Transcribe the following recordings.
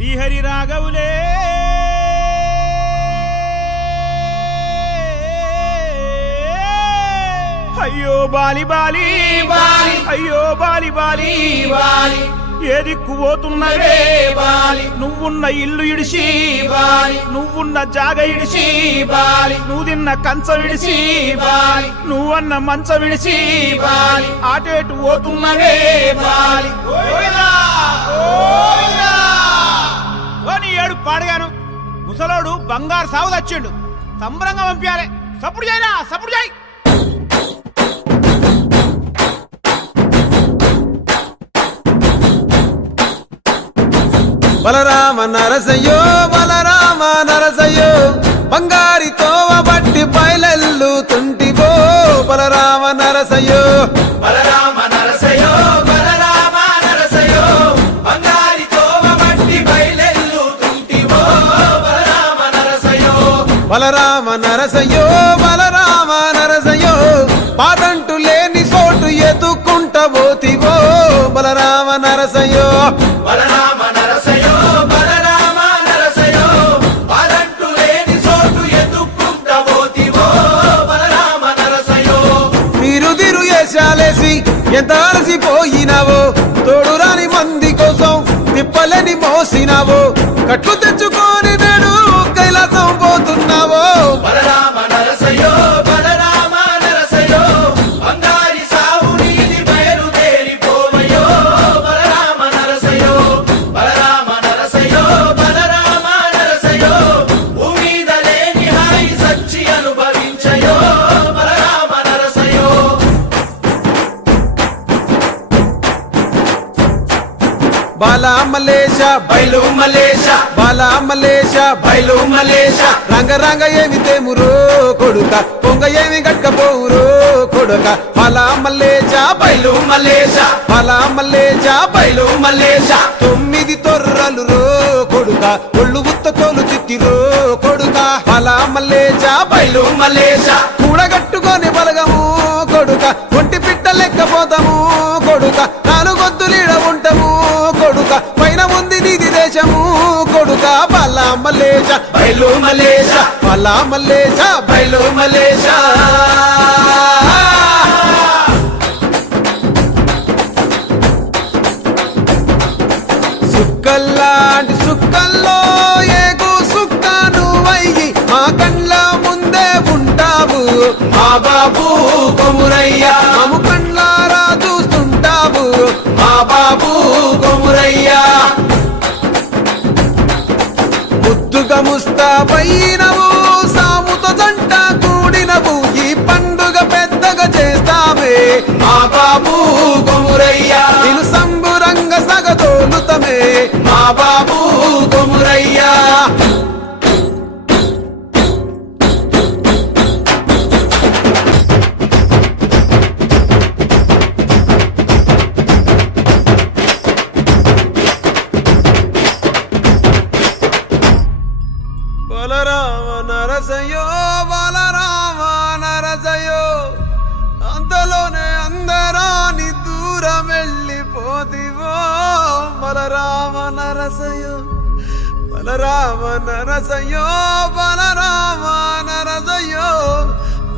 శ్రీహరి రాఘవులే. అయ్యో Bali Bali. Bali అయ్యో బాలి బాలి. బాలి ఏ పోతున్నవే. బాలి నువ్వున్న ఇల్లు ఇడిసి బాలి నువ్వున్న జాగ ఇడిసి బాలి నువ్వు తిన్న కంచ ఇడిసి బాలి నువ్వన్న మంచ విడిసి బాలి ఆటేటు పోతున్నవే. బాలి పాడగాను ముసలోడు బంగారు సాగు తెచ్చిండు. సంబరంగా పంపించాలి. సప్పుడు చేయరా సప్పుడు చేయి. బలరామ నరసయ్యో బలరామ నరసయ్యో బంగారితో బట్టి బయలెల్లు తుంటివో బలరామ నరసయ్యో బల నరసయ్యో బలరామ నరసయ్యో పాదంటు లేని చోటు ఎదుకుంట పోతివో బలరామ నరసయ్యో. బలరామ నరసయో బలరామ నరసయో పాదంటు లేని చోటు ఎత్తుకుంట పోతివో బలరామ నరసయో మీరు తిరు వేషాలేసి ఎంత అలసిపోయినావో తోడు రాని మంది కోసం తిప్పలని మోసినావో కట్లు తెచ్చుకొని బాలా మలేష బయలు మలేష. బాలా మలేష బయలు మలేష. రంగ రంగ ఏమి తేమురో కొడుక పొంగ ఏమి గట్టపోవురో కొడుక. బాలా మల్లేశ బయలు మలేష. బాలా మల్లేశ బయలు మలేష. తొమ్మిది తొర్రలు రో కొడుక ఒళ్ళు ఉత్త తోలు తిట్టిరో కొడుక. బాలా మల్లేశ బయలు మలేష. కూడగట్టుకొని బలగము కొడుక ఒంటి పిట్ట లెక్కపోతాము కొడుక. నాలుగొద్దులీడ బలా మల్లేశ బయలు మలేష బలా మల్లేశ. బయలు సుక్కల్లాంటి సుక్కల్లో ఏగు సుక్క నువ్వయ్యి మా కండ్ల ముందే ఉంటావు. మా బాబు ముస్తాబైనవు సాముతో జంట కూడినవు ఈ పండుగ పెద్దగా చేస్తావే. మా బాబు కొమురయ్య నేను నరసయో బలరామ నరసయో అంతలోనే అందరాని దూరం వెళ్ళిపోతివో బలరామ నరసయో బలరామ నరసయో బలరామ నరసయో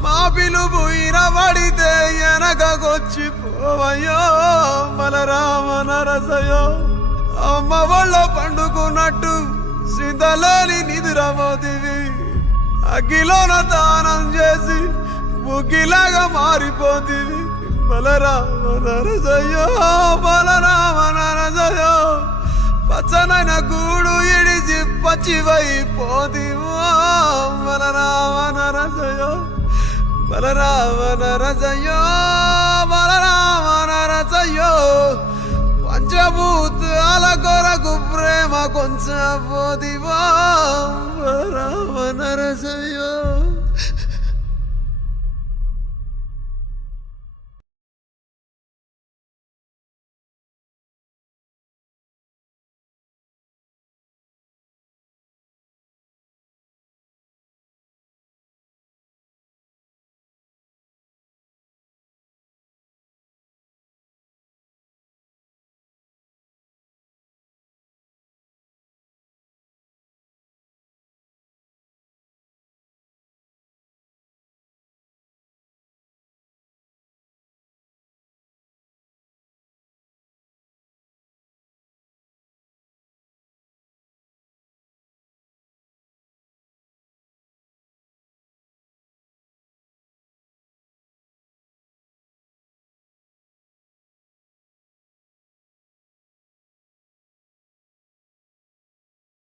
మా పిలుపు ఇరబడితే వెనకకొచ్చిపోవయో బలరామ నరసయో అమ్మ వాళ్ళ పండుకున్నట్టు సింతలోని నిదురమోతివి. అగ్గిలోన దానం చేసి బుగ్గిలాగా మారిపోతుంది. బలరామ నరసయ్యో బలరామ నరసయ్యో పచ్చనైన గూడు ఇడిచి పచ్చివైపోతివో బలరామ నరసయ్యో బలరామ నరసయ్యో బలరామ నరసయ్యో పంచభూతాల కొరకు ప్రేమ కొంచెం పోదివో బలరామ నరసయ్యో